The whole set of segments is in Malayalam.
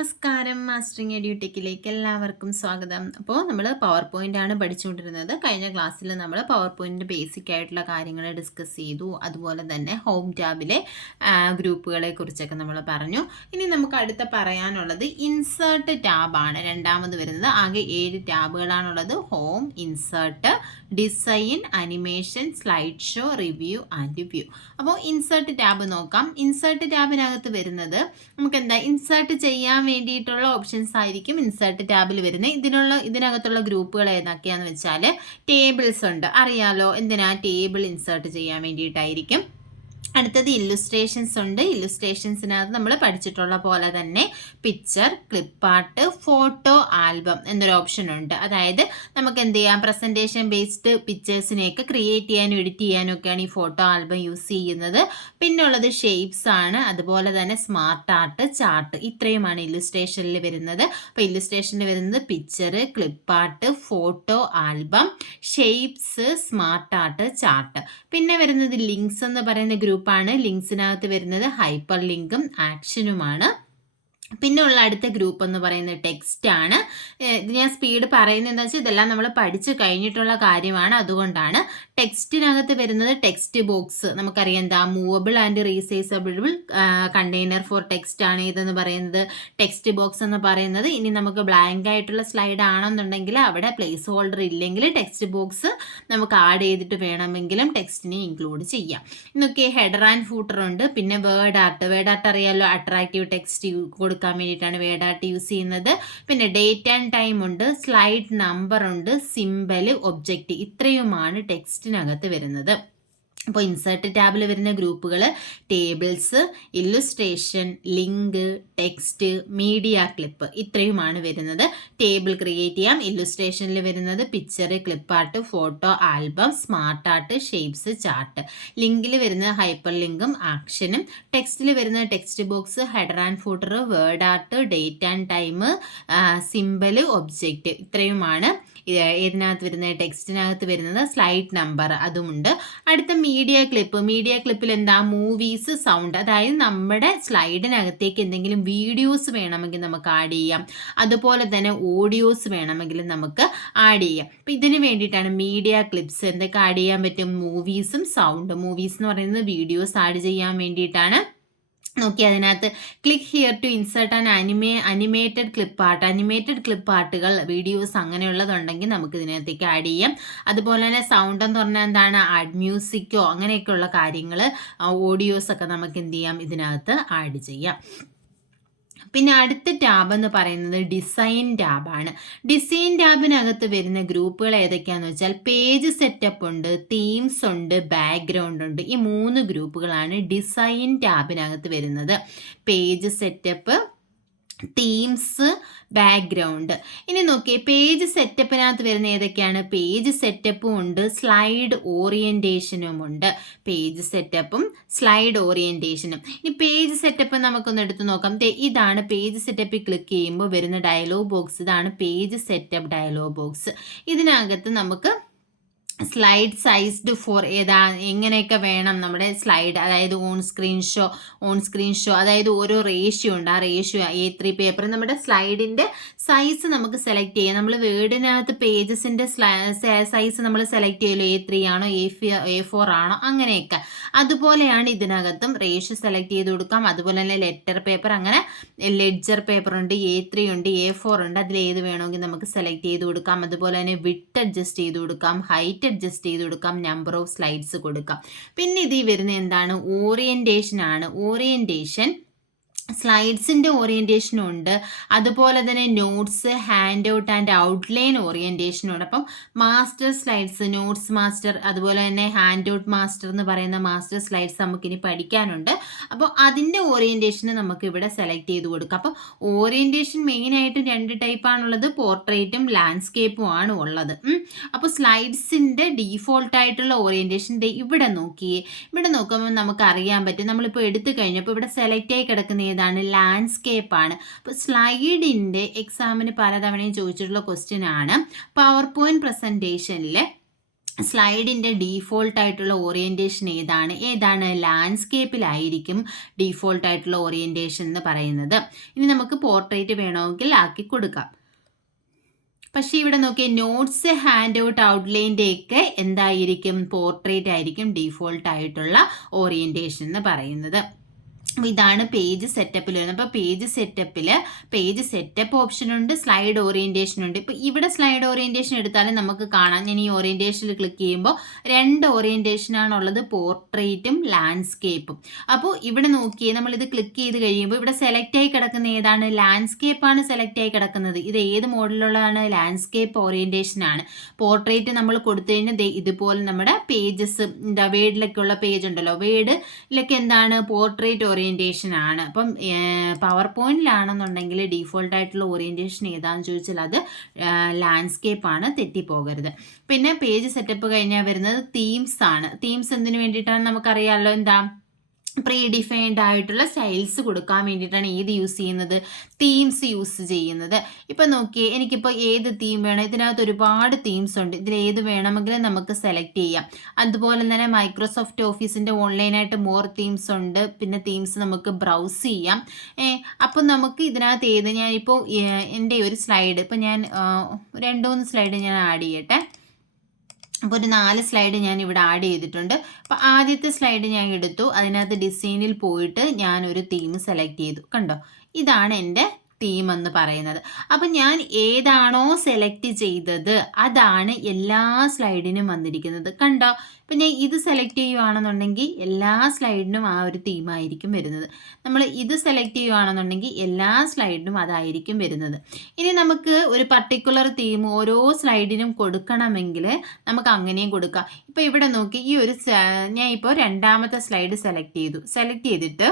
നമസ്കാരം. മാസ്റ്ററിങ് എഡ്യൂടെക്കിലേക്ക് എല്ലാവർക്കും സ്വാഗതം. അപ്പോൾ നമ്മൾ പവർ പോയിന്റ് ആണ് പഠിച്ചുകൊണ്ടിരുന്നത്. കഴിഞ്ഞ ക്ലാസ്സിൽ നമ്മൾ പവർ പോയിന്റിൻ്റെ ബേസിക് ആയിട്ടുള്ള കാര്യങ്ങൾ ഡിസ്കസ് ചെയ്തു. അതുപോലെ തന്നെ ഹോം ടാബിലെ ഗ്രൂപ്പുകളെ കുറിച്ചൊക്കെ നമ്മൾ പറഞ്ഞു. ഇനി നമുക്ക് അടുത്ത പറയാനുള്ളത് ഇൻസേർട്ട് ടാബാണ് രണ്ടാമത് വരുന്നത്. ആകെ 7 ടാബുകളാണുള്ളത്. Home, insert, design, animation, slide show, review and view. അപ്പോൾ ഇൻസേർട്ട് ടാബ് നോക്കാം. ഇൻസേർട്ട് ടാബിനകത്ത് വരുന്നത് നമുക്ക് എന്താ ഇൻസേർട്ട് ചെയ്യാൻ വേണ്ടിയിട്ടുള്ള ഓപ്ഷൻസ് ആയിരിക്കും ഇൻസേർട്ട് ടാബിൽ വരുന്നത്. ഇതിനകത്തുള്ള ഗ്രൂപ്പുകൾ ഏതൊക്കെയാന്ന് വെച്ചാൽ ടേബിൾസ് ഉണ്ട്. അറിയാലോ എന്തിനാ ടേബിൾ ഇൻസേർട്ട് ചെയ്യാൻ വേണ്ടിയിട്ടായിരിക്കും. അടുത്തത് ഇല്ലുസ്ട്രേഷൻസ് ഉണ്ട്. ഇല്ലുസ്ട്രേഷൻസിനകത്ത് നമ്മൾ പഠിച്ചിട്ടുള്ള പോലെ തന്നെ പിക്ചർ, ക്ലിപ്പാർട്ട്, ഫോട്ടോ ആൽബം എന്നൊരു ഓപ്ഷൻ ഉണ്ട്. അതായത് നമുക്ക് എന്ത് ചെയ്യാം, പ്രസൻറ്റേഷൻ ബേസ്ഡ് പിക്ചേഴ്സിനെയൊക്കെ ക്രിയേറ്റ് ചെയ്യാനും എഡിറ്റ് ചെയ്യാനും ഒക്കെയാണ് ഈ ഫോട്ടോ ആൽബം യൂസ് ചെയ്യുന്നത്. പിന്നെ ഉള്ളത് ഷേപ്സ് ആണ്. അതുപോലെ തന്നെ സ്മാർട്ട് ആർട്ട്, ചാർട്ട്, ഇത്രയുമാണ് ഇല്ലുസ്ട്രേഷനിൽ വരുന്നത്. അപ്പോൾ ഇല്ലുസ്ട്രേഷനിൽ വരുന്നത് picture, clipart, photo album, shapes, smart art, chart. പിന്നെ വരുന്നത് ലിങ്ക്സ് എന്ന് പറയുന്ന ഗ്രൂപ്പാണ്. ലിങ്ക്സിനകത്ത് വരുന്നത് ഹൈപ്പർ ലിങ്കും ആക്ഷനുമാണ്. പിന്നെ ഉള്ള അടുത്ത ഗ്രൂപ്പ് എന്ന് പറയുന്നത് ടെക്സ്റ്റ് ആണ്. ഞാൻ സ്പീഡ് പറയുന്നത് എന്താ വെച്ചാൽ ഇതെല്ലാം നമ്മൾ പഠിച്ചു കഴിഞ്ഞിട്ടുള്ള കാര്യമാണ്, അതുകൊണ്ടാണ്. ടെക്സ്റ്റിനകത്ത് വരുന്നത് ടെക്സ്റ്റ് ബോക്സ്. നമുക്കറിയാം എന്താ movable and resizable container for text ആണ് ഇതെന്ന് പറയുന്നത്. ടെക്സ്റ്റ് ബോക്സ് എന്ന് പറയുന്നത് ഇനി നമുക്ക് ബ്ലാങ്ക് ആയിട്ടുള്ള സ്ലൈഡ് ആണെന്നുണ്ടെങ്കിൽ അവിടെ പ്ലേസ് ഹോൾഡർ ഇല്ലെങ്കിൽ ടെക്സ്റ്റ് ബോക്സ് നമുക്ക് ആഡ് ചെയ്തിട്ട് വേണമെങ്കിലും ടെക്സ്റ്റിനെ ഇൻക്ലൂഡ് ചെയ്യാം. ഇന്നൊക്കെ ഹെഡർ ആൻഡ് ഫൂട്ടർ ഉണ്ട്. പിന്നെ വേർഡ് ആർട്ട് അറിയാലോ, അട്രാക്റ്റീവ് ടെക്സ്റ്റ് കൊടുക്കാൻ വേണ്ടിയിട്ടാണ് വേർഡ് ആർട്ട് യൂസ് ചെയ്യുന്നത്. പിന്നെ ഡേറ്റ് ആൻഡ് ടൈം ഉണ്ട്, സ്ലൈഡ് നമ്പർ ഉണ്ട്, സിംബൽ, ഒബ്ജക്റ്റ്, ഇത്രയുമാണ് ടെക്സ്റ്റിനകത്ത് വരുന്നത്. അപ്പോൾ ഇൻസേർട്ട് ടാബിൽ വരുന്ന ഗ്രൂപ്പുകൾ tables, illustration, link, text, media clip, ഇത്രയുമാണ് വരുന്നത്. ടേബിൾ ക്രിയേറ്റ് ചെയ്യാം. ഇല്ലുസ്ട്രേഷനിൽ വരുന്നത് picture, clipart, photo album, smart art, shapes, chart. ലിങ്കിൽ വരുന്നത് ഹൈപ്പർ ലിങ്കും ആക്ഷനും. ടെക്സ്റ്റിൽ വരുന്നത് text box, header and footer, word art, date and time, symbol, object, ഇത്രയുമാണ് ഇതിനകത്ത് വരുന്നത്. ടെക്സ്റ്റിനകത്ത് വരുന്നത് സ്ലൈഡ് നമ്പർ അതുമുണ്ട്. അടുത്ത മീഡിയ ക്ലിപ്പിൽ എന്താ മൂവീസ്, സൗണ്ട്, അതായത് നമ്മുടെ സ്ലൈഡിനകത്തേക്ക് എന്തെങ്കിലും വീഡിയോസ് വേണമെങ്കിൽ നമുക്ക് ആഡ് ചെയ്യാം. അതുപോലെ തന്നെ ഓഡിയോസ് വേണമെങ്കിൽ നമുക്ക് ആഡ് ചെയ്യാം. അപ്പം ഇതിന് വേണ്ടിയിട്ടാണ് മീഡിയ ക്ലിപ്സ്. എന്തൊക്കെ ആഡ് ചെയ്യാൻ പറ്റും? മൂവീസും സൗണ്ട്. മൂവീസ് എന്ന് പറയുന്നത് വീഡിയോസ് ആഡ് ചെയ്യാൻ വേണ്ടിയിട്ടാണ്. നോക്കി അതിനകത്ത് click here to insert and animated clip ആർട്ടുകൾ, വീഡിയോസ് അങ്ങനെയുള്ളതുണ്ടെങ്കിൽ നമുക്ക് ഇതിനകത്തേക്ക് ആഡ് ചെയ്യാം. അതുപോലെ തന്നെ സൗണ്ട് എന്ന് പറഞ്ഞാൽ എന്താണ്, ആഡ് മ്യൂസിക്കോ അങ്ങനെയൊക്കെയുള്ള കാര്യങ്ങൾ, ഓഡിയോസൊക്കെ നമുക്ക് എന്ത് ചെയ്യാം, ഇതിനകത്ത് ആഡ് ചെയ്യാം. പിന്നെ അടുത്ത ടാബ് എന്ന് പറയുന്നത് ഡിസൈൻ ടാബാണ്. ഡിസൈൻ ടാബിനകത്ത് വരുന്ന ഗ്രൂപ്പുകൾ ഏതൊക്കെയാണെന്ന് വെച്ചാൽ പേജ് സെറ്റപ്പ് ഉണ്ട്, തീംസ് ഉണ്ട്, ബാക്ക്ഗ്രൗണ്ട് ഉണ്ട്. ഈ 3 ഗ്രൂപ്പുകളാണ് ഡിസൈൻ ടാബിനകത്ത് വരുന്നത്. Page setup, themes, background. ഇനി നോക്കിയേ, പേജ് സെറ്റപ്പിനകത്ത് വരുന്ന ഏതൊക്കെയാണ്? പേജ് സെറ്റപ്പും ഉണ്ട്, സ്ലൈഡ് ഓറിയന്റേഷനും ഉണ്ട്. പേജ് സെറ്റപ്പും സ്ലൈഡ് ഓറിയന്റേഷനും. ഇനി പേജ് സെറ്റപ്പ് നമുക്കൊന്ന് എടുത്ത് നോക്കാം. ഇതാണ് പേജ് സെറ്റപ്പിൽ ക്ലിക്ക് ചെയ്യുമ്പോൾ വരുന്ന ഡയലോഗ് ബോക്സ്. ഇതാണ് പേജ് സെറ്റപ്പ് ഡയലോഗ് ബോക്സ്. ഇതിനകത്ത് നമുക്ക് സ്ലൈഡ് സൈസ്ഡ് ഫോർ എങ്ങനെയൊക്കെ വേണം നമ്മുടെ സ്ലൈഡ്, അതായത് ഓൺ സ്ക്രീൻ ഷോ, അതായത് ഓരോ റേഷ്യോ ഉണ്ട്. ആ റേഷ്യോ A3 പേപ്പർ, നമ്മുടെ സ്ലൈഡിൻ്റെ സൈസ് നമുക്ക് സെലക്ട് ചെയ്യാം. നമ്മൾ വേർഡിനകത്ത് പേജസിൻ്റെ സൈസ് നമ്മൾ സെലക്ട് ചെയ്യുമല്ലോ, A3 ആണോ A4 ആണോ അങ്ങനെയൊക്കെ. അതുപോലെയാണ് ഇതിനകത്തും റേഷ്യോ സെലക്ട് ചെയ്ത് കൊടുക്കാം. അതുപോലെ തന്നെ ലെറ്റർ പേപ്പർ, അങ്ങനെ ലെഡ്ജർ പേപ്പർ ഉണ്ട്, A3 ഉണ്ട്, A4 ഉണ്ട്. അതിലേത് വേണമെങ്കിൽ നമുക്ക് സെലക്ട് ചെയ്ത് കൊടുക്കാം. അതുപോലെ തന്നെ വിഡ്ത്ത് അഡ്ജസ്റ്റ് ചെയ്ത് കൊടുക്കാം, ഹൈറ്റ് അഡ്ജസ്റ്റ് ചെയ്ത് കൊടുക്കാം, നമ്പർ ഓഫ് സ്ലൈഡ്സ് കൊടുക്കാം. പിന്നെ ഇതിൽ വരുന്ന എന്താണ്? ഓറിയന്റേഷൻ ആണ്. ഓറിയന്റേഷൻ സ്ലൈഡ്സിൻ്റെ ഓറിയൻറ്റേഷനും ഉണ്ട്. അതുപോലെ തന്നെ notes, handout and outline ഓറിയൻറ്റേഷനും ഉണ്ട്. അപ്പം മാസ്റ്റർ സ്ലൈഡ്സ്, നോട്ട്സ് മാസ്റ്റർ, അതുപോലെ തന്നെ ഹാൻഡ് ഔട്ട് മാസ്റ്റർ എന്ന് പറയുന്ന മാസ്റ്റർ സ്ലൈഡ്സ് നമുക്കിനി പഠിക്കാനുണ്ട്. അപ്പോൾ അതിൻ്റെ ഓറിയൻറ്റേഷന് നമുക്ക് ഇവിടെ സെലക്ട് ചെയ്ത് കൊടുക്കാം. അപ്പോൾ ഓറിയൻറ്റേഷൻ മെയിനായിട്ടും 2 ടൈപ്പാണുള്ളത്, പോർട്രേറ്റും ലാൻഡ്സ്കേപ്പും ആണ് ഉള്ളത്. അപ്പോൾ സ്ലൈഡ്സിൻ്റെ ഡീഫോൾട്ടായിട്ടുള്ള ഓറിയൻറ്റേഷൻ ഇവിടെ നോക്കിയേ. ഇവിടെ നോക്കുമ്പോൾ നമുക്ക് അറിയാൻ പറ്റും, നമ്മളിപ്പോൾ എടുത്തു കഴിഞ്ഞപ്പോൾ ഇവിടെ സെലക്ട് ആയി കിടക്കുന്ന ഏതാണ്? ലാൻഡ്സ്കേപ്പ് ആണ്. അപ്പോൾ സ്ലൈഡിൻ്റെ എക്സാമിന് പലതവണയും ചോദിച്ചിട്ടുള്ള ക്വസ്റ്റ്യൻ ആണ്. പവർ പോയിന്റ് പ്രസൻറ്റേഷനിലെ സ്ലൈഡിൻ്റെ ഡീഫോൾട്ടായിട്ടുള്ള ഓറിയൻറ്റേഷൻ ഏതാണ് ലാൻഡ്സ്കേപ്പിലായിരിക്കും ഡീഫോൾട്ടായിട്ടുള്ള ഓറിയൻറ്റേഷൻ എന്ന് പറയുന്നത്. ഇനി നമുക്ക് പോർട്രേറ്റ് വേണമെങ്കിൽ ആക്കി കൊടുക്കാം. പക്ഷേ ഇവിടെ നോക്കിയേ, നോട്ട്സ്, ഹാൻഡ് ഔട്ട്, ഔട്ട്ലൈൻ്റെ ഒക്കെ എന്തായിരിക്കും, പോർട്രേറ്റ് ആയിരിക്കും ഡീഫോൾട്ടായിട്ടുള്ള ഓറിയൻറ്റേഷൻ എന്ന് പറയുന്നത്. ഇതാണ് പേജ് സെറ്റപ്പിൽ വരുന്നത്. അപ്പോൾ പേജ് സെറ്റപ്പ് ഓപ്ഷൻ ഉണ്ട്, സ്ലൈഡ് ഓറിയൻറ്റേഷൻ ഉണ്ട്. ഇപ്പോൾ ഇവിടെ സ്ലൈഡ് ഓറിയൻറ്റേഷൻ എടുത്താലും നമുക്ക് കാണാം. ഞാൻ ഈ ഓറിയൻറ്റേഷനിൽ ക്ലിക്ക് ചെയ്യുമ്പോൾ 2 ഓറിയൻറ്റേഷനാണുള്ളത്, പോർട്രേറ്റും ലാൻഡ്സ്കേപ്പും. അപ്പോൾ ഇവിടെ നോക്കിയേ, നമ്മളിത് ക്ലിക്ക് ചെയ്ത് കഴിയുമ്പോൾ ഇവിടെ സെലക്ട് ആയി കിടക്കുന്ന ഏതാണ്, ലാൻഡ്സ്കേപ്പാണ് സെലക്ട് ആയി കിടക്കുന്നത്. ഇത് ഏത് മോഡലുള്ളതാണ്, ലാൻഡ്സ്കേപ്പ് ഓറിയൻറ്റേഷൻ ആണ്. പോർട്രേറ്റ് നമ്മൾ കൊടുത്തു കഴിഞ്ഞാൽ ഇതുപോലെ നമ്മുടെ പേജസ്, വേഡിലൊക്കെയുള്ള പേജ് ഉണ്ടല്ലോ, വേഡിലൊക്കെ എന്താണ്, പോർട്രേറ്റ് ഓറിയൻറ്റേഷൻ ആണ്. അപ്പം പവർ പോയിന്റിലാണെന്നുണ്ടെങ്കിൽ ഡീഫോൾട്ടായിട്ടുള്ള ഓറിയൻറ്റേഷൻ ഏതാണെന്ന് ചോദിച്ചാൽ അത് ലാൻഡ്സ്കേപ്പ് ആണ്, തെറ്റിപ്പോകരുത്. പിന്നെ പേജ് സെറ്റപ്പ് കഴിഞ്ഞാൽ വരുന്നത് തീംസ് ആണ്. തീംസ് എന്തിനു വേണ്ടിയിട്ടാണ് നമുക്കറിയാമല്ലോ, എന്താ, പ്രീ ഡിഫൈൻഡ് ആയിട്ടുള്ള സ്റ്റൈൽസ് കൊടുക്കാൻ വേണ്ടിയിട്ടാണ് ഏത് യൂസ് ചെയ്യുന്നത്, തീംസ് യൂസ് ചെയ്യുന്നത്. ഇപ്പം നോക്കിയേ, എനിക്കിപ്പോൾ ഏത് തീം വേണം, ഇതിനകത്ത് ഒരുപാട് തീംസ് ഉണ്ട്, ഇതിൽ ഏത് വേണമെങ്കിലും നമുക്ക് സെലക്ട് ചെയ്യാം. അതുപോലെ തന്നെ മൈക്രോസോഫ്റ്റ് ഓഫീസിൻ്റെ ഓൺലൈനായിട്ട് മോർ തീംസ് ഉണ്ട്. പിന്നെ തീംസ് നമുക്ക് ബ്രൗസ് ചെയ്യാം. അപ്പം നമുക്ക് ഇതിനകത്ത് ഞാനിപ്പോൾ എൻ്റെ ഒരു സ്ലൈഡ്, ഇപ്പം ഞാൻ 2-3 സ്ലൈഡ് ഞാൻ ആഡ് ചെയ്യട്ടെ. അപ്പോൾ ഒരു 4 സ്ലൈഡ് ഞാൻ ഇവിടെ ആഡ് ചെയ്തിട്ടുണ്ട്. അപ്പോൾ ആദ്യത്തെ സ്ലൈഡ് ഞാൻ എടുത്തു, അതിനകത്ത് ഡിസൈനിൽ പോയിട്ട് ഞാനൊരു തീം സെലക്ട് ചെയ്തു. കണ്ടോ, ഇതാണ് എൻ്റെ തീം എന്ന് പറയുന്നത്. അപ്പം ഞാൻ ഏതാണോ സെലക്ട് ചെയ്തത് അതാണ് എല്ലാ സ്ലൈഡിനും വന്നിരിക്കുന്നത്. കണ്ടോ, ഇപ്പം ഞാൻ ഇത് സെലക്ട് ചെയ്യുകയാണെന്നുണ്ടെങ്കിൽ എല്ലാ സ്ലൈഡിനും ആ ഒരു തീമായിരിക്കും വരുന്നത്. നമ്മൾ ഇത് സെലക്ട് ചെയ്യുകയാണെന്നുണ്ടെങ്കിൽ എല്ലാ സ്ലൈഡിനും അതായിരിക്കും വരുന്നത്. ഇനി നമുക്ക് ഒരു പർട്ടിക്കുലർ തീം ഓരോ സ്ലൈഡിനും കൊടുക്കണമെങ്കിൽ നമുക്ക് അങ്ങനെയും കൊടുക്കാം. ഇപ്പോൾ ഇവിടെ നോക്കി, ഞാൻ ഇപ്പോൾ 2ാമത്തെ സ്ലൈഡ് സെലക്ട് ചെയ്തിട്ട്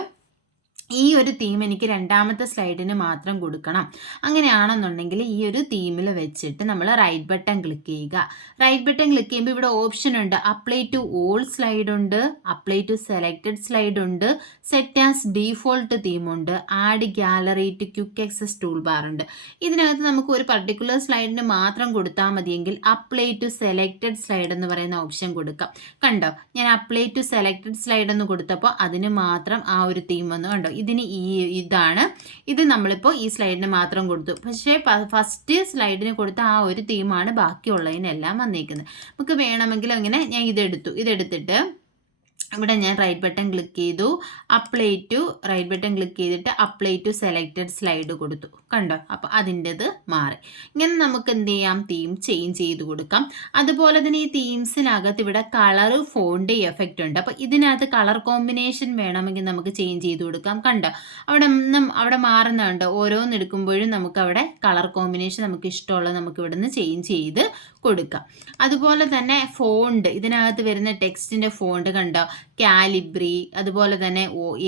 ഈ ഒരു തീം എനിക്ക് 2ാമത്തെ സ്ലൈഡിന് മാത്രം കൊടുക്കണം. അങ്ങനെയാണെന്നുണ്ടെങ്കിൽ ഈ ഒരു തീമിൽ വെച്ചിട്ട് നമ്മൾ റൈറ്റ് ബട്ടൺ ക്ലിക്ക് ചെയ്യുക. റൈറ്റ് ബട്ടൺ ക്ലിക്ക് ചെയ്യുമ്പോൾ ഇവിടെ ഓപ്ഷൻ ഉണ്ട്, അപ്ലൈ ടു ഓൾ സ്ലൈഡ് ഉണ്ട്, അപ്ലൈ ടു സെലക്റ്റഡ് സ്ലൈഡ് ഉണ്ട്, സെറ്റ് ആസ് ഡീഫോൾട്ട് തീം ഉണ്ട്, add gallery to quick access tool bar ഉണ്ട്. ഇതിനകത്ത് നമുക്ക് ഒരു പർട്ടിക്കുലർ സ്ലൈഡിന് മാത്രം കൊടുത്താൽ മതിയെങ്കിൽ അപ്ലൈ ടു സെലക്റ്റഡ് സ്ലൈഡ് എന്ന് പറയുന്ന ഓപ്ഷൻ കൊടുക്കാം. കണ്ടോ, ഞാൻ അപ്ലൈ ടു സെലക്റ്റഡ് സ്ലൈഡ് എന്ന് കൊടുത്തപ്പോൾ അതിന് മാത്രം ആ ഒരു തീം വന്നു. കണ്ടോ, ഇത് നമ്മളിപ്പോൾ ഈ സ്ലൈഡിന് മാത്രം കൊടുത്തു. പക്ഷേ ഫസ്റ്റ് സ്ലൈഡിന് കൊടുത്ത ആ ഒരു തീമാണ് ബാക്കിയുള്ളതിനെല്ലാം വന്നേക്കുന്നത്. നമുക്ക് വേണമെങ്കിൽ അങ്ങനെ ഞാൻ ഇതെടുത്തിട്ട് ഇവിടെ ഞാൻ റൈറ്റ് ബട്ടൺ ക്ലിക്ക് ചെയ്തു, റൈറ്റ് ബട്ടൺ ക്ലിക്ക് ചെയ്തിട്ട് അപ്ലൈ ടു സെലക്റ്റഡ് സ്ലൈഡ് കൊടുത്തു. കണ്ടോ, അപ്പോൾ അതിൻ്റെത് മാറി. ഇങ്ങനെ നമുക്ക് എന്ത് ചെയ്യാം, തീം ചേഞ്ച് ചെയ്ത് കൊടുക്കാം. അതുപോലെ തന്നെ ഈ തീംസിനകത്ത് ഇവിടെ കളർ, ഫോണ്ട്, എഫക്റ്റ് ഉണ്ട്. അപ്പോൾ ഇതിനകത്ത് കളർ കോമ്പിനേഷൻ വേണമെങ്കിൽ നമുക്ക് ചേഞ്ച് ചെയ്ത് കൊടുക്കാം. കണ്ടോ, അവിടെ മാറുന്നുണ്ട്. ഓരോന്ന് എടുക്കുമ്പോഴും നമുക്ക് അവിടെ കളർ കോമ്പിനേഷൻ നമുക്ക് ഇഷ്ടമുള്ളത് നമുക്ക് ഇവിടെ നിന്ന് ചേഞ്ച് ചെയ്ത് കൊടുക്കാം. അതുപോലെ തന്നെ ഫോണ്ട്, ഇതിനകത്ത് വരുന്ന ടെക്സ്റ്റിൻ്റെ ഫോണ്ട് കണ്ടോ, കാലിബ്രി, അതുപോലെ തന്നെ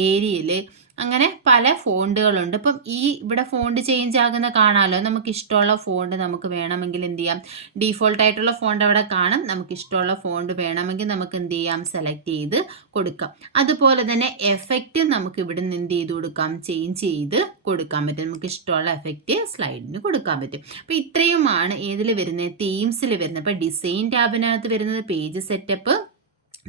ഏരിയൽ, അങ്ങനെ പല ഫോണ്ടുകളുണ്ട്. ഇപ്പം ഇവിടെ ഫോണ്ട് ചേഞ്ച് ആകുന്ന കാണാമല്ലോ. നമുക്ക് ഇഷ്ടമുള്ള ഫോണ്ട് നമുക്ക് വേണമെങ്കിൽ എന്ത് ചെയ്യാം, ഡീഫോൾട്ടായിട്ടുള്ള ഫോണ്ട് അവിടെ കാണും. നമുക്ക് ഇഷ്ടമുള്ള ഫോണ്ട് വേണമെങ്കിൽ നമുക്ക് എന്ത് ചെയ്യാം, സെലക്ട് ചെയ്ത് കൊടുക്കാം. അതുപോലെ തന്നെ എഫക്റ്റ് നമുക്ക് ഇവിടെ നിന്ന് എന്ത് ചെയ്ത് കൊടുക്കാം, ചേഞ്ച് ചെയ്ത് കൊടുക്കാൻ പറ്റും. നമുക്ക് ഇഷ്ടമുള്ള എഫക്റ്റ് സ്ലൈഡിന് കൊടുക്കാൻ പറ്റും. അപ്പോൾ ഇത്രയുമാണ് ഏതിൽ വരുന്നത്, തീംസിൽ വരുന്നത്. അപ്പോൾ ഡിസൈൻ ടാബിനകത്ത് വരുന്നത് page setup,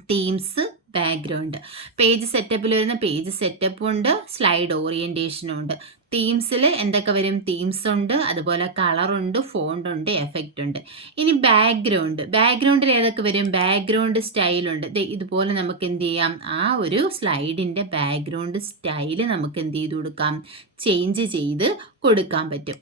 themes, background. Page സെറ്റപ്പിൽ വരുന്ന പേജ് സെറ്റപ്പും ഉണ്ട്, സ്ലൈഡ് ഓറിയൻറ്റേഷനും ഉണ്ട്. തീംസിൽ എന്തൊക്കെ വരും, തീംസ് ഉണ്ട്, അതുപോലെ കളറുണ്ട്, ഫോണ്ട് ഉണ്ട്, എഫക്റ്റ് ഉണ്ട്. ഇനി ബാക്ക്ഗ്രൗണ്ടിൽ ഏതൊക്കെ വരും, ബാക്ക്ഗ്രൗണ്ട് സ്റ്റൈലുണ്ട്. ഇതുപോലെ നമുക്ക് എന്ത് ചെയ്യാം, ആ ഒരു സ്ലൈഡിൻ്റെ ബാക്ക്ഗ്രൗണ്ട് സ്റ്റൈല് നമുക്ക് എന്ത് ചെയ്ത് കൊടുക്കാം, ചേഞ്ച് ചെയ്ത് കൊടുക്കാൻ പറ്റും.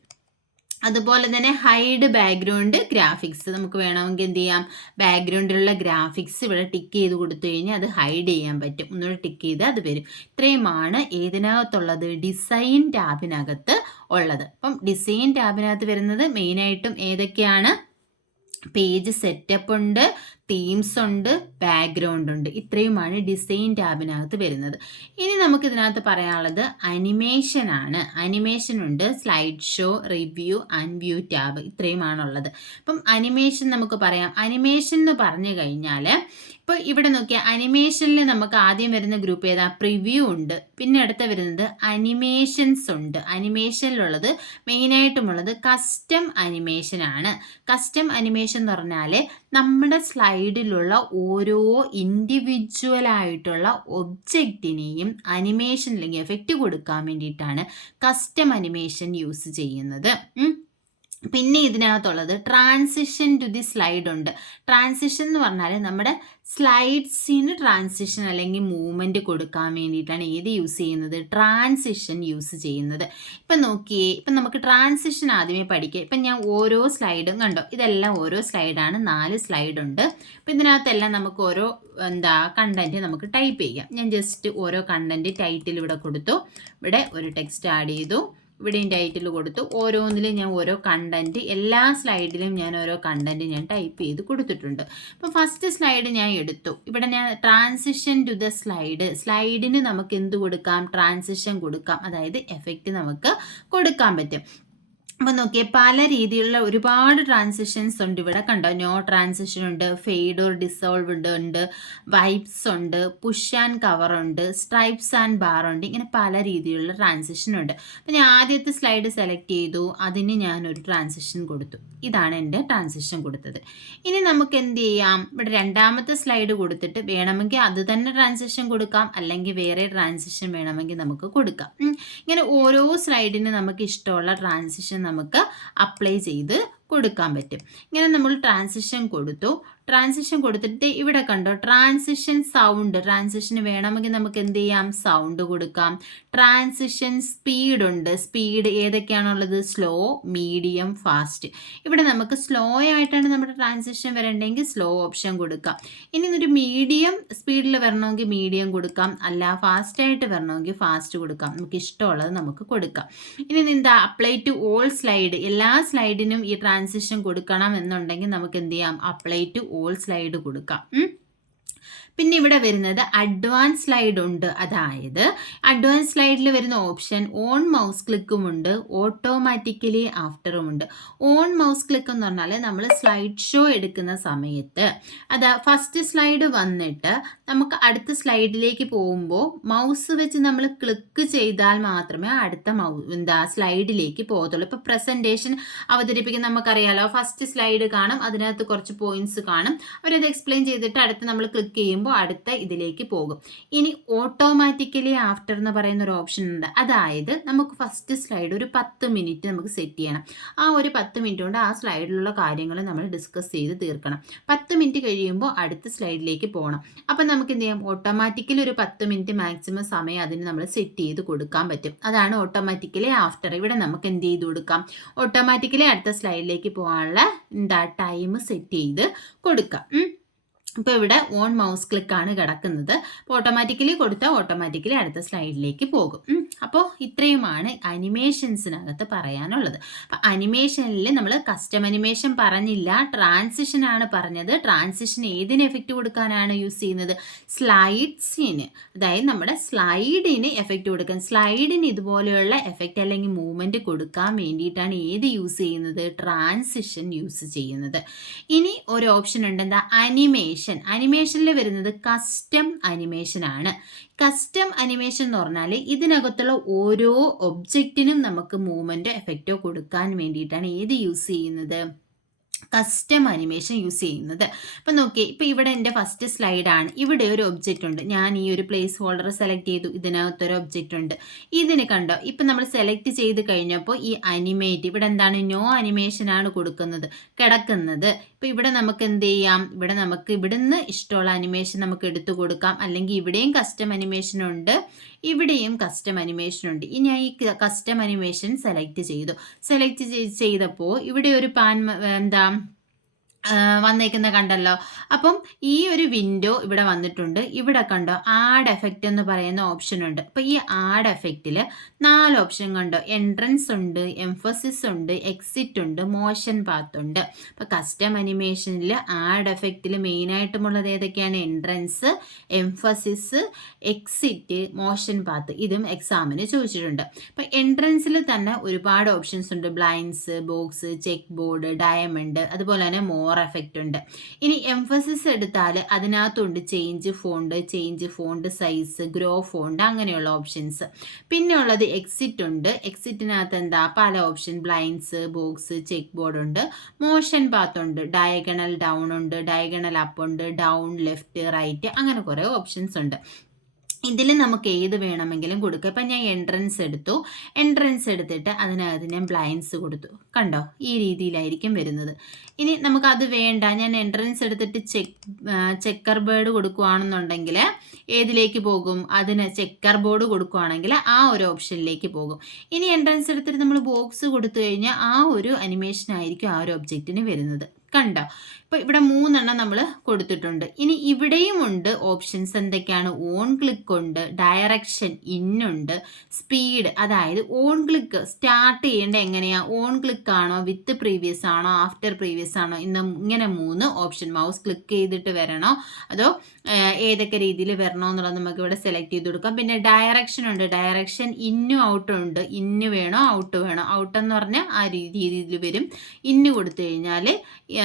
അതുപോലെ തന്നെ ഹൈഡ് ബാക്ക്ഗ്രൗണ്ട് ഗ്രാഫിക്സ്, നമുക്ക് വേണമെങ്കിൽ എന്ത് ചെയ്യാം, ബാക്ക്ഗ്രൗണ്ടിലുള്ള ഗ്രാഫിക്സ് ഇവിടെ ടിക്ക് ചെയ്ത് കൊടുത്തു കഴിഞ്ഞാൽ അത് ഹൈഡ് ചെയ്യാൻ പറ്റും. ഒന്നുകൂടെ ടിക്ക് ചെയ്ത് അത് വരും. ഇത്രയുമാണ് ഏതിനകത്തുള്ളത്, ഡിസൈൻ ടാബിനകത്ത് ഉള്ളത്. അപ്പം ഡിസൈൻ ടാബിനകത്ത് വരുന്നത് മെയിനായിട്ടും ഏതൊക്കെയാണ്, പേജ് സെറ്റപ്പ് ഉണ്ട്, തീംസ് ഉണ്ട്, ബാക്ക്ഗ്രൗണ്ട് ഉണ്ട്. ഇത്രയുമാണ് ഡിസൈൻ ടാബിനകത്ത് വരുന്നത്. ഇനി നമുക്ക് ഇതിനകത്ത് പറയാനുള്ളത് അനിമേഷൻ ആണ്. അനിമേഷൻ ഉണ്ട്, സ്ലൈഡ് ഷോ, റിവ്യൂ, അൺവ്യൂ ടാബ്, ഇത്രയുമാണുള്ളത്. അപ്പം അനിമേഷൻ നമുക്ക് പറയാം. അനിമേഷൻ എന്ന് പറഞ്ഞു കഴിഞ്ഞാൽ ഇപ്പോൾ ഇവിടെ നോക്കിയാൽ അനിമേഷനിൽ നമുക്ക് ആദ്യം വരുന്ന ഗ്രൂപ്പ് ഏതാ, പ്രിവ്യൂ ഉണ്ട്, പിന്നെ അടുത്ത വരുന്നത് അനിമേഷൻസ് ഉണ്ട്. അനിമേഷനിലുള്ളത് മെയിനായിട്ടുമുള്ളത് കസ്റ്റം അനിമേഷൻ ആണ്. കസ്റ്റം അനിമേഷൻ എന്ന് പറഞ്ഞാൽ നമ്മുടെ സ്ലൈഡിലുള്ള ഓരോ ഇൻഡിവിജ്വലായിട്ടുള്ള ഒബ്ജക്റ്റിനെയും അനിമേഷൻ അല്ലെങ്കിൽ എഫക്റ്റ് കൊടുക്കാൻ വേണ്ടിയിട്ടാണ് കസ്റ്റം അനിമേഷൻ യൂസ് ചെയ്യുന്നത്. പിന്നെ ഇതിനകത്തുള്ളത് ട്രാൻസിഷൻ ടു ദി സ്ലൈഡ് ഉണ്ട്. ട്രാൻസിഷൻ എന്ന് പറഞ്ഞാൽ നമ്മുടെ സ്ലൈഡ്സിന് ട്രാൻസിഷൻ അല്ലെങ്കിൽ മൂവ്മെൻറ്റ് കൊടുക്കാൻ വേണ്ടിയിട്ടാണ് ഏത് യൂസ് ചെയ്യുന്നത്, ട്രാൻസിഷൻ യൂസ് ചെയ്യുന്നത്. ഇപ്പം നോക്കിയേ, ഇപ്പം നമുക്ക് ട്രാൻസിഷൻ ആദ്യമേ പഠിക്കുക. ഇപ്പം ഞാൻ ഓരോ സ്ലൈഡും കണ്ടോ, ഇതെല്ലാം ഓരോ സ്ലൈഡാണ്, 4 സ്ലൈഡ് ഉണ്ട്. അപ്പം ഇതിനകത്തെല്ലാം നമുക്ക് ഓരോ കണ്ടൻറ്റ് നമുക്ക് ടൈപ്പ് ചെയ്യാം. ഞാൻ ജസ്റ്റ് ഓരോ കണ്ടൻറ്റ് ടൈറ്റിൽ ഇവിടെ കൊടുത്തു, ഇവിടെ ഒരു ടെക്സ്റ്റ് ആഡ് ചെയ്തു, ഇവിടെയും ടൈറ്റിൽ കൊടുത്തു. ഓരോന്നിലും ഞാൻ ഓരോ കണ്ടൻറ്റ്, എല്ലാ സ്ലൈഡിലും ഞാൻ ഓരോ കണ്ടൻറ്റ് ഞാൻ ടൈപ്പ് ചെയ്ത് കൊടുത്തിട്ടുണ്ട്. അപ്പോൾ ഫസ്റ്റ് സ്ലൈഡ് ഞാൻ എടുത്തു. ഇവിടെ ഞാൻ ട്രാൻസിഷൻ ടു ദ സ്ലൈഡിന് നമുക്ക് എന്ത് കൊടുക്കാം, ട്രാൻസിഷൻ കൊടുക്കാം, അതായത് എഫക്റ്റ് നമുക്ക് കൊടുക്കാൻ പറ്റും. അപ്പോൾ നോക്കിയേ, പല രീതിയിലുള്ള ഒരുപാട് ട്രാൻസിഷൻസ് ഉണ്ട്. ഇവിടെ കണ്ടോ, നോ ട്രാൻസിഷൻ ഉണ്ട്, ഫെയ്ഡ് ഓർ ഡിസോൾവ്ഡ് ഉണ്ട്, വൈബ്സ് ഉണ്ട്, പുഷ് ആൻഡ് കവർ ഉണ്ട്, സ്ട്രൈപ്സ് ആൻഡ് ബാർ ഉണ്ട്. ഇങ്ങനെ പല രീതിയിലുള്ള ട്രാൻസിഷൻ ഉണ്ട്. അപ്പോൾ ഞാൻ ആദ്യത്തെ സ്ലൈഡ് സെലക്ട് ചെയ്തു, അതിന് ഞാനൊരു ട്രാൻസിഷൻ കൊടുത്തു. ഇതാണ് എൻ്റെ ട്രാൻസിഷൻ കൊടുത്തത്. ഇനി നമുക്ക് എന്ത് ചെയ്യാം, ഇവിടെ രണ്ടാമത്തെ സ്ലൈഡ് കൊടുത്തിട്ട് വേണമെങ്കിൽ അത് തന്നെ ട്രാൻസിഷൻ കൊടുക്കാം, അല്ലെങ്കിൽ വേറെ ട്രാൻസിഷൻ വേണമെങ്കിൽ നമുക്ക് കൊടുക്കാം. ഇങ്ങനെ ഓരോ സ്ലൈഡിന് നമുക്ക് ഇഷ്ടമുള്ള ട്രാൻസിഷൻ നമുക്ക് അപ്ലൈ ചെയ്ത് കൊടുക്കാൻ പറ്റും. ഇങ്ങനെ നമ്മൾ ട്രാൻസിഷൻ കൊടുത്തിട്ട് ഇവിടെ കണ്ടോ, ട്രാൻസിഷൻ സൗണ്ട്, ട്രാൻസിഷന് വേണമെങ്കിൽ നമുക്ക് എന്ത് ചെയ്യാം, സൗണ്ട് കൊടുക്കാം. ട്രാൻസിഷൻ സ്പീഡ് ഉണ്ട്, സ്പീഡ് ഏതൊക്കെയാണുള്ളത്, സ്ലോ, മീഡിയം, ഫാസ്റ്റ്. ഇവിടെ നമുക്ക് സ്ലോ ആയിട്ടാണ് നമ്മുടെ ട്രാൻസിഷൻ വരേണ്ടെങ്കിൽ സ്ലോ ഓപ്ഷൻ കൊടുക്കാം. ഇനി ഒരു മീഡിയം സ്പീഡിൽ വരണമെങ്കിൽ മീഡിയം കൊടുക്കാം, അല്ല ഫാസ്റ്റായിട്ട് വരണമെങ്കിൽ ഫാസ്റ്റ് കൊടുക്കാം. നമുക്ക് ഇഷ്ടമുള്ളത് നമുക്ക് കൊടുക്കാം. ഇനി എന്താ, അപ്ലൈ ടു ഓൾ സ്ലൈഡ്, എല്ലാ സ്ലൈഡിനും ഈ ട്രാൻസിഷൻ കൊടുക്കണം എന്നുണ്ടെങ്കിൽ നമുക്ക് എന്ത് ചെയ്യാം, അപ്ലൈ ടു ഓൾ സ്ലൈഡ് കൊടുക്കാം. പിന്നെ ഇവിടെ വരുന്നത് അഡ്വാൻസ് സ്ലൈഡ് ഉണ്ട്. അതായത് അഡ്വാൻസ് സ്ലൈഡിൽ വരുന്ന ഓപ്ഷൻ ഓൺ മൗസ് ക്ലിക്കും ഉണ്ട്, ഓട്ടോമാറ്റിക്കലി ആഫ്റ്ററും ഉണ്ട്. ഓൺ മൗസ് ക്ലിക്ക് എന്ന് പറഞ്ഞാൽ നമ്മൾ സ്ലൈഡ് ഷോ എടുക്കുന്ന സമയത്ത് ഫസ്റ്റ് സ്ലൈഡ് വന്നിട്ട് നമുക്ക് അടുത്ത സ്ലൈഡിലേക്ക് പോകുമ്പോൾ മൗസ് വെച്ച് നമ്മൾ ക്ലിക്ക് ചെയ്താൽ മാത്രമേ അടുത്ത സ്ലൈഡിലേക്ക് പോകത്തുള്ളൂ. ഇപ്പോൾ പ്രസൻറ്റേഷൻ അവതരിപ്പിക്കുന്ന നമുക്കറിയാലോ, ഫസ്റ്റ് സ്ലൈഡ് കാണും, അതിനകത്ത് കുറച്ച് പോയിന്റ്സ് കാണും, അവരത് എക്സ്പ്ലെയിൻ ചെയ്തിട്ട് അടുത്ത് നമ്മൾ ക്ലിക്ക് ചെയ്യുമ്പോൾ അടുത്ത ഇതിലേക്ക് പോകും. ഇനി ഓട്ടോമാറ്റിക്കലി ആഫ്റ്റർ എന്ന് പറയുന്ന ഒരു ഓപ്ഷൻ ഉണ്ട്. അതായത് നമുക്ക് ഫസ്റ്റ് സ്ലൈഡ് ഒരു 10 മിനിറ്റ് നമുക്ക് സെറ്റ് ചെയ്യണം. ആ ഒരു 10 മിനിറ്റ് കൊണ്ട് ആ സ്ലൈഡിലുള്ള കാര്യങ്ങൾ നമ്മൾ ഡിസ്കസ് ചെയ്ത് തീർക്കണം. 10 മിനിറ്റ് കഴിയുമ്പോൾ അടുത്ത സ്ലൈഡിലേക്ക് പോകണം. അപ്പം നമുക്ക് എന്ത് ചെയ്യാം, ഓട്ടോമാറ്റിക്കലി ഒരു 10 മിനിറ്റ് മാക്സിമം സമയം അതിന് നമ്മൾ സെറ്റ് ചെയ്ത് കൊടുക്കാൻ പറ്റും. അതാണ് ഓട്ടോമാറ്റിക്കലി ആഫ്റ്റർ. ഇവിടെ നമുക്ക് എന്ത് ചെയ്ത് കൊടുക്കാം, ഓട്ടോമാറ്റിക്കലി അടുത്ത സ്ലൈഡിലേക്ക് പോകാനുള്ള ടൈം സെറ്റ് ചെയ്ത് കൊടുക്കാം. ഇപ്പോൾ ഇവിടെ ഓൺ മൗസ് ക്ലിക്കാണ് കിടക്കുന്നത്. അപ്പോൾ ഓട്ടോമാറ്റിക്കലി കൊടുത്താൽ ഓട്ടോമാറ്റിക്കലി അടുത്ത സ്ലൈഡിലേക്ക് പോകും. അപ്പോൾ ഇത്രയുമാണ് അനിമേഷൻസിനകത്ത് പറയാനുള്ളത്. അപ്പോൾ അനിമേഷനിൽ നമ്മൾ കസ്റ്റം അനിമേഷൻ പറഞ്ഞില്ല, ട്രാൻസിഷനാണ് പറഞ്ഞത്. ട്രാൻസിഷൻ ഏതിന് എഫക്റ്റ് കൊടുക്കാനാണ് യൂസ് ചെയ്യുന്നത്, സ്ലൈഡ്സിന്, അതായത് നമ്മുടെ സ്ലൈഡിന് എഫക്റ്റ് കൊടുക്കാൻ, സ്ലൈഡിന് ഇതുപോലെയുള്ള എഫക്റ്റ് അല്ലെങ്കിൽ മൂവ്മെൻറ്റ് കൊടുക്കാൻ വേണ്ടിയിട്ടാണ് ഏത് യൂസ് ചെയ്യുന്നത്, ട്രാൻസിഷൻ യൂസ് ചെയ്യുന്നത്. ഇനി ഒരു ഓപ്ഷൻ ഉണ്ട്, എന്താ, അനിമേഷനിൽ വരുന്നത് കസ്റ്റം അനിമേഷൻ ആണ്. കസ്റ്റം അനിമേഷൻ എന്ന് പറഞ്ഞാൽ ഇതിനകത്തുള്ള ഓരോ ഒബ്ജക്റ്റിനും നമുക്ക് മൂവ്മെൻറ്റോ എഫക്റ്റോ കൊടുക്കാൻ വേണ്ടിയിട്ടാണ് ഏത് യൂസ് ചെയ്യുന്നത്, കസ്റ്റം അനിമേഷൻ യൂസ് ചെയ്യുന്നത്. അപ്പം നോക്കിയേ, ഇപ്പം ഇവിടെ എൻ്റെ ഫസ്റ്റ് സ്ലൈഡാണ്, ഇവിടെ ഒരു ഒബ്ജക്റ്റ് ഉണ്ട്, ഞാൻ ഈ ഒരു പ്ലേസ് ഹോൾഡർ സെലക്ട് ചെയ്തു, ഇതിനകത്തൊരു ഒബ്ജക്റ്റ് ഉണ്ട്. ഇതിന് കണ്ടോ, ഇപ്പം നമ്മൾ സെലക്ട് ചെയ്ത് കഴിഞ്ഞപ്പോൾ ഈ അനിമേറ്റ്, ഇവിടെ എന്താണ്, നോ അനിമേഷനാണ് കിടക്കുന്നത്. ഇപ്പം ഇവിടെ നമുക്ക് എന്ത് ചെയ്യാം, ഇവിടെ നമുക്ക് ഇവിടുന്ന് ഇഷ്ടമുള്ള അനിമേഷൻ നമുക്ക് എടുത്തു കൊടുക്കാം, അല്ലെങ്കിൽ ഇവിടെയും കസ്റ്റം അനിമേഷൻ ഉണ്ട്, ഇവിടെയും കസ്റ്റം അനിമേഷൻ ഉണ്ട്. ഇനി ഞാൻ ഈ കസ്റ്റം അനിമേഷൻ സെലക്ട് ചെയ്തപ്പോൾ ഇവിടെ ഒരു വന്നേക്കുന്ന കണ്ടല്ലോ. അപ്പം ഈ ഒരു വിൻഡോ ഇവിടെ വന്നിട്ടുണ്ട്. ഇവിടെ കണ്ടോ, ആഡ് എഫക്റ്റ് എന്ന് പറയുന്ന ഓപ്ഷൻ ഉണ്ട്. അപ്പോൾ ഈ ആഡ് എഫക്റ്റിൽ 4 ഓപ്ഷൻ കണ്ടോ, എൻട്രൻസ് ഉണ്ട്, എംഫസിസ് ഉണ്ട്, എക്സിറ്റ് ഉണ്ട്, മോഷൻ പാത്ത് ഉണ്ട്. അപ്പോൾ കസ്റ്റം അനിമേഷനിൽ ആഡ് എഫക്റ്റിൽ മെയിനായിട്ടുമുള്ളത് ഏതൊക്കെയാണ്, entrance, emphasis, exit, motion path. ഇതും എക്സാമിന് ചോദിച്ചിട്ടുണ്ട്. അപ്പോൾ എൻട്രൻസിൽ തന്നെ ഒരുപാട് ഓപ്ഷൻസ് ഉണ്ട്, blinds, box, check board, diamond, അതുപോലെ തന്നെ മോർ എഫക്റ്റ് ഉണ്ട്. ഇനി എംഫസിസ് എടുത്താൽ അതിനകത്തുണ്ട് change font size, grow font, അങ്ങനെയുള്ള ഓപ്ഷൻസ്. പിന്നെ ഉള്ളത് എക്സിറ്റ് ഉണ്ട്. എക്സിറ്റിനകത്ത് എന്താ പല option, blinds, box, check board ഉണ്ട്. മോഷൻ പാത്ത് ഉണ്ട്, ഡയഗണൽ ഡൗൺ ഉണ്ട്, ഡയഗണൽ അപ്പ് ഉണ്ട്, ഡൗൺ, ലെഫ്റ്റ്, റൈറ്റ്, അങ്ങനെ കുറേ ഓപ്ഷൻസ് ഉണ്ട്. ഇതിൽ നമുക്ക് ഏത് വേണമെങ്കിലും കൊടുക്കുക. ഇപ്പം ഞാൻ എൻട്രൻസ് എടുത്തിട്ട് അതിനകത്ത് ഞാൻ ബ്ലൈൻഡ്സ് കൊടുത്തു. കണ്ടോ, ഈ രീതിയിലായിരിക്കും വരുന്നത്. ഇനി നമുക്കത് വേണ്ട, ഞാൻ എൻട്രൻസ് എടുത്തിട്ട് ചെക്കർ ബോർഡ് കൊടുക്കുകയാണെന്നുണ്ടെങ്കിൽ ഏതിലേക്ക് പോകും? അതിന് ചെക്കർ ബോർഡ് കൊടുക്കുകയാണെങ്കിൽ ആ ഒരു ഓപ്ഷനിലേക്ക് പോകും. ഇനി എൻട്രൻസ് എടുത്തിട്ട് നമ്മൾ ബോക്സ് കൊടുത്തു കഴിഞ്ഞാൽ ആ ഒരു അനിമേഷൻ ആയിരിക്കും ആ ഒരു ഒബ്ജക്റ്റിന് വരുന്നത്. കണ്ടോ, ഇപ്പോൾ ഇവിടെ 3 നമ്മൾ കൊടുത്തിട്ടുണ്ട്. ഇനി ഇവിടെയും ഉണ്ട് ഓപ്ഷൻസ്. എന്തൊക്കെയാണ്? ഓൺ ക്ലിക്ക് ഉണ്ട്, ഡയറക്ഷൻ ഇന്നുണ്ട്, സ്പീഡ്. അതായത് ഓൺ ക്ലിക്ക് സ്റ്റാർട്ട് ചെയ്യേണ്ട എങ്ങനെയാണ്? ഓൺ ക്ലിക്ക് ആണോ, വിത്ത് പ്രീവിയസ് ആണോ, ആഫ്റ്റർ പ്രീവിയസ് ആണോ, ഇങ്ങനെ 3 ഓപ്ഷൻ. മൗസ് ക്ലിക്ക് ചെയ്തിട്ട് വരണോ അതോ ഏതൊക്കെ രീതിയിൽ വരണോ എന്നുള്ളത് നമുക്ക് ഇവിടെ സെലക്ട് ചെയ്ത് കൊടുക്കാം. പിന്നെ ഡയറക്ഷൻ ഉണ്ട്. ഡയറക്ഷൻ ഇന്നും ഔട്ടും ഉണ്ട്. ഇന്ന് വേണോ ഔട്ട് വേണോ? ഔട്ട് എന്ന് പറഞ്ഞാൽ ആ രീതിയിൽ വരും. ഇന്ന് കൊടുത്തു കഴിഞ്ഞാൽ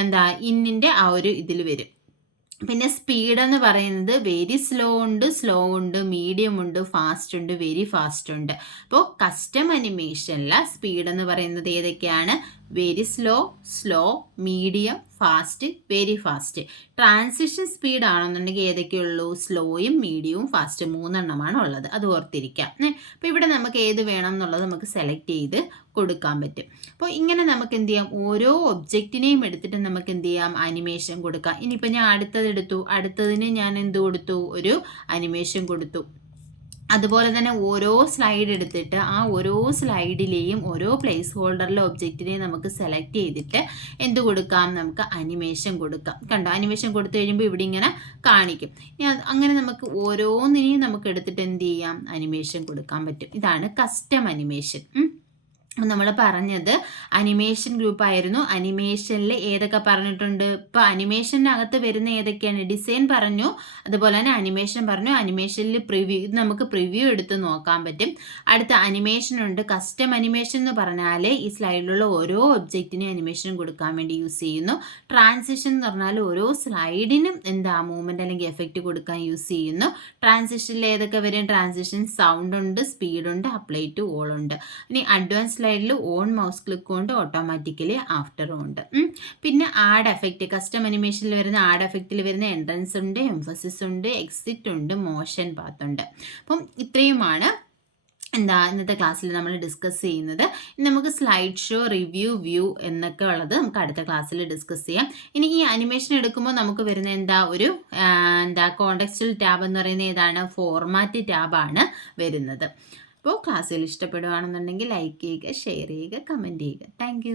എന്താ ഇന്നിൻ്റെ ആ ഒരു ഇതിൽ വരും. പിന്നെ സ്പീഡ് എന്ന് പറയുന്നത് വെരി സ്ലോ ഉണ്ട്, മീഡിയം ഉണ്ട്, ഫാസ്റ്റ് ഉണ്ട്, വെരി ഫാസ്റ്റ് ഉണ്ട്. അപ്പോൾ കസ്റ്റം അനിമേഷനിലെ സ്പീഡ് എന്ന് പറയുന്നത് ഏതൊക്കെയാണ്? Very slow, medium, fast, very fast. Transition speed ആണെന്നുണ്ടെങ്കിൽ ഏതൊക്കെയുള്ളൂ? സ്ലോയും, മീഡിയവും, ഫാസ്റ്റ്, 3 ഉള്ളത്. അത് ഓർത്തിരിക്കാം. അപ്പോൾ ഇവിടെ നമുക്ക് ഏത് വേണം എന്നുള്ളത് നമുക്ക് സെലക്ട് ചെയ്ത് കൊടുക്കാൻ പറ്റും. അപ്പോൾ ഇങ്ങനെ നമുക്ക് എന്ത് ചെയ്യാം? ഓരോ ഒബ്ജക്റ്റിനെയും എടുത്തിട്ട് നമുക്ക് എന്ത് ചെയ്യാം? അനിമേഷൻ കൊടുക്കാം. ഇനിയിപ്പോൾ ഞാൻ അടുത്തതിന് ഞാൻ എന്ത് കൊടുത്തു? ഒരു അനിമേഷൻ കൊടുത്തു. അതുപോലെ തന്നെ ഓരോ സ്ലൈഡ് എടുത്തിട്ട് ആ ഓരോ സ്ലൈഡിലെയും ഓരോ പ്ലേസ് ഹോൾഡറിലെ ഒബ്ജക്റ്റിനെ നമുക്ക് സെലക്ട് ചെയ്തിട്ട് എന്ത് കൊടുക്കാം? നമുക്ക് അനിമേഷൻ കൊടുക്കാം. കണ്ടോ, അനിമേഷൻ കൊടുത്തു കഴിയുമ്പോൾ ഇവിടെ ഇങ്ങനെ കാണിക്കും. അങ്ങനെ നമുക്ക് ഓരോന്നിനെയും നമുക്ക് എടുത്തിട്ട് എന്ത് ചെയ്യാം? അനിമേഷൻ കൊടുക്കാൻ പറ്റും. ഇതാണ് കസ്റ്റം അനിമേഷൻ. നമ്മൾ പറഞ്ഞത് അനിമേഷൻ ഗ്രൂപ്പായിരുന്നു. അനിമേഷനിൽ ഏതൊക്കെ പറഞ്ഞിട്ടുണ്ട്? ഇപ്പോൾ അനിമേഷനകത്ത് വരുന്ന ഏതൊക്കെയാണ്? ഡിസൈൻ പറഞ്ഞു, അതുപോലെ തന്നെ അനിമേഷൻ പറഞ്ഞു. അനിമേഷനിൽ നമുക്ക് പ്രിവ്യൂ എടുത്ത് നോക്കാൻ പറ്റും. അടുത്ത അനിമേഷൻ ഉണ്ട്. കസ്റ്റം അനിമേഷൻ എന്ന് പറഞ്ഞാൽ ഈ സ്ലൈഡിലുള്ള ഓരോ ഒബ്ജക്റ്റിനും അനിമേഷൻ കൊടുക്കാൻ വേണ്ടി യൂസ് ചെയ്യുന്നു. ട്രാൻസിഷൻ എന്ന് പറഞ്ഞാൽ ഓരോ സ്ലൈഡിനും എന്താ മൂവ്മെൻറ്റ് അല്ലെങ്കിൽ എഫക്റ്റ് കൊടുക്കാൻ യൂസ് ചെയ്യുന്നു. ട്രാൻസിഷനിൽ ഏതൊക്കെ വരും? ട്രാൻസിഷൻ സൗണ്ട് ഉണ്ട്, സ്പീഡ് ഉണ്ട്, അപ്ലൈ ടു ഓൾ ഉണ്ട്. ഇനി അഡ്വാൻസ് സ്ലൈഡിൽ ഓൺ മൗസ് ക്ലിക്ക് കൊണ്ട് ഓട്ടോമാറ്റിക്കലി ആഫ്റ്ററും ഉണ്ട്. പിന്നെ ആഡ് എഫക്റ്റ്, കസ്റ്റം അനിമേഷനിൽ വരുന്ന ആഡ് എഫക്റ്റിൽ വരുന്ന എൻട്രൻസ് ഉണ്ട്, എംഫസിസ് ഉണ്ട്, എക്സിറ്റ് ഉണ്ട്, മോഷൻ പാത്ത് ഉണ്ട്. അപ്പം ഇത്രയുമാണ് ഇന്നത്തെ ക്ലാസ്സിൽ നമ്മൾ ഡിസ്കസ് ചെയ്യുന്നത്. നമുക്ക് സ്ലൈഡ് ഷോ, റിവ്യൂ, വ്യൂ എന്നൊക്കെ ഉള്ളത് നമുക്ക് അടുത്ത ക്ലാസ്സിൽ ഡിസ്കസ് ചെയ്യാം. ഇനി ഈ അനിമേഷൻ എടുക്കുമ്പോൾ നമുക്ക് വരുന്ന ഒരു കോണ്ടെക്സ്റ്റൽ ടാബ് എന്ന് പറയുന്നത് ഏതാണ്? ഫോർമാറ്റ് ടാബാണ് വരുന്നത്. അപ്പോൾ ക്ലാസ്സുകൾ ഇഷ്ടപ്പെടുകയാണെന്നുണ്ടെങ്കിൽ ലൈക്ക് ചെയ്യുക, ഷെയർ ചെയ്യുക, കമൻറ്റ് ചെയ്യുക. താങ്ക്